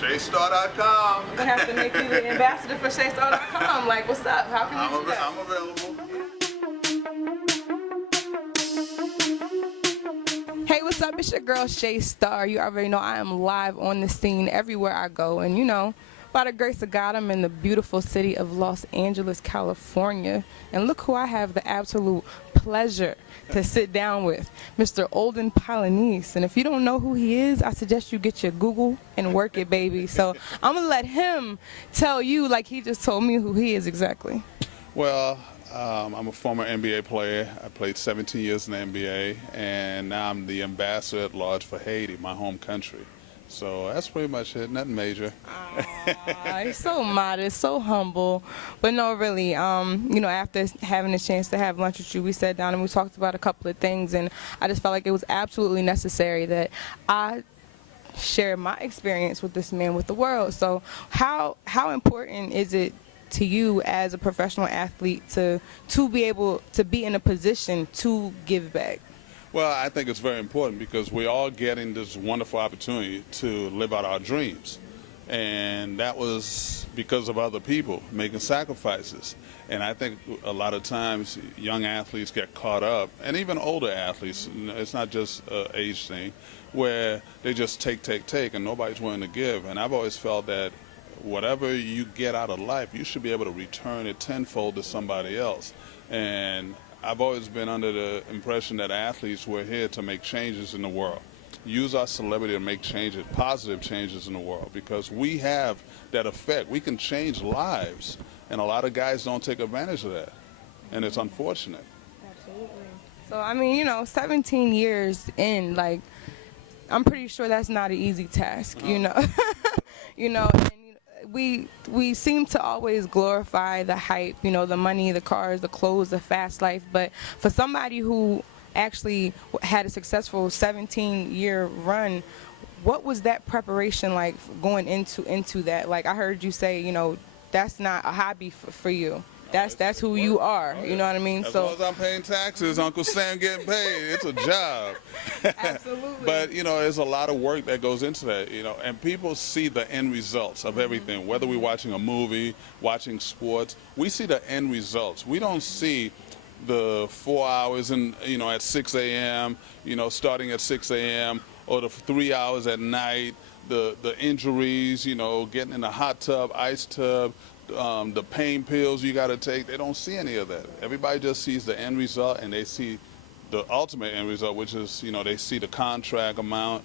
ShayStar.com. We're gonna have to make you the ambassador for ShayStar.com. Like, what's up? How can we do that? I'm available. Hey, what's up? It's your girl Shay Star. You already know I am live on the scene everywhere I go, and you know, by the grace of God, I'm in the beautiful city of Los Angeles, California, and look who I have the absolute pleasure to sit down with, Mr. Olden Polynice. And if you don't know who he is, I suggest you get your Google and work it, baby. So I'm gonna let him tell you, like he just told me, who he is exactly. Well, I'm a former NBA player. I played 17 years in the NBA, and now I'm the ambassador at large for Haiti, my home country. So that's pretty much it, nothing major. He's so modest, so humble. But no, really, you know, after having a chance to have lunch with you, we sat down and we talked about a couple of things, and I just felt like it was absolutely necessary that I share my experience with this man with the world. So how important is it to you as a professional athlete to be able to be in a position to give back? Well, I think it's very important because we're all getting this wonderful opportunity to live out our dreams. And that was because of other people making sacrifices. And I think a lot of times young athletes get caught up, and even older athletes, it's not just an age thing, where they just take, and nobody's willing to give. And I've always felt that whatever you get out of life, you should be able to return it tenfold to somebody else. And I've always been under the impression that athletes were here to make changes in the world. Use our celebrity to make changes, positive changes in the world, because we have that effect. We can change lives, and a lot of guys don't take advantage of that, and it's unfortunate. Absolutely. So, I mean, you know, 17 years in, like, I'm pretty sure that's not an easy task, you know. You know, and we seem to always glorify the hype, you know, the money, the cars, the clothes, the fast life. But for somebody who actually had a successful 17-year run, what was that preparation like going into that? Like, I heard you say, you know, that's not a hobby for you. That's who you are. You know what I mean? As long as I'm paying taxes, Uncle Sam getting paid. It's a job. Absolutely. But you know, there's a lot of work that goes into that. You know, and people see the end results of everything. Whether we're watching a movie, watching sports, we see the end results. We don't see the 4 hours and at 6 a.m. Starting at 6 a.m. or the 3 hours at night. The injuries. Getting in the hot tub, ice tub. The pain pills you got to take, they don't see any of that. Everybody just sees the end result, and they see the ultimate end result, which is, they see the contract amount.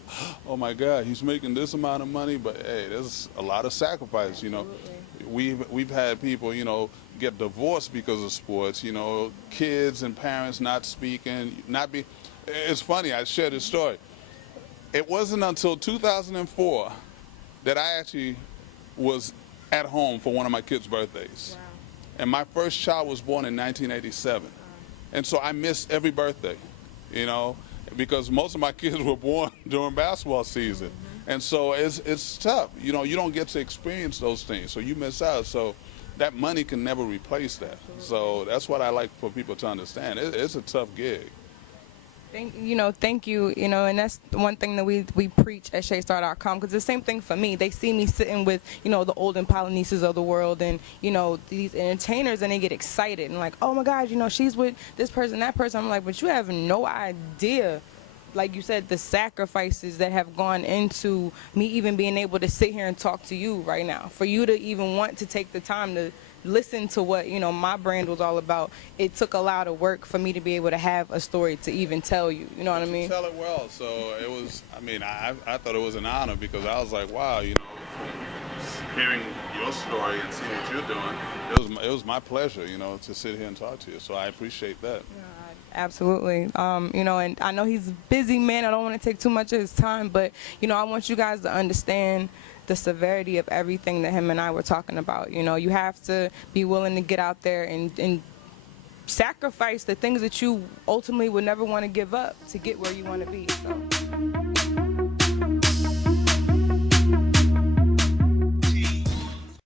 Oh my God, he's making this amount of money, but hey, there's a lot of sacrifice. We've had people, get divorced because of sports. Kids and parents not speaking, It's funny. I shared this story. It wasn't until 2004 that I actually was at home for one of my kids' birthdays. Wow. And my first child was born in 1987. Wow. And so I missed every birthday, because most of my kids were born during basketball season. Mm-hmm. And so it's tough. You don't get to experience those things, so you miss out. So that money can never replace that. Absolutely. So that's what I like for people to understand. It's a tough gig. Thank you, and that's one thing that we preach at ShayStar.com, because the same thing for me. They see me sitting with, the Olden Polynices of the world, and, these entertainers, and they get excited and like, oh my God, she's with this person, that person. I'm like, but you have no idea, like you said, the sacrifices that have gone into me even being able to sit here and talk to you right now. For you to even want to take the time to listen to what my brand was all about, it took a lot of work for me to be able to have a story to even tell you. You know what I mean? You tell it well. So it was. I thought it was an honor, because I was like, wow, hearing your story and seeing what you're doing, it was my pleasure, to sit here and talk to you. So I appreciate that. Yeah, absolutely. And I know he's a busy man. I don't want to take too much of his time, but I want you guys to understand the severity of everything that him and I were talking about. You have to be willing to get out there and sacrifice the things that you ultimately would never want to give up to get where you want to be. So.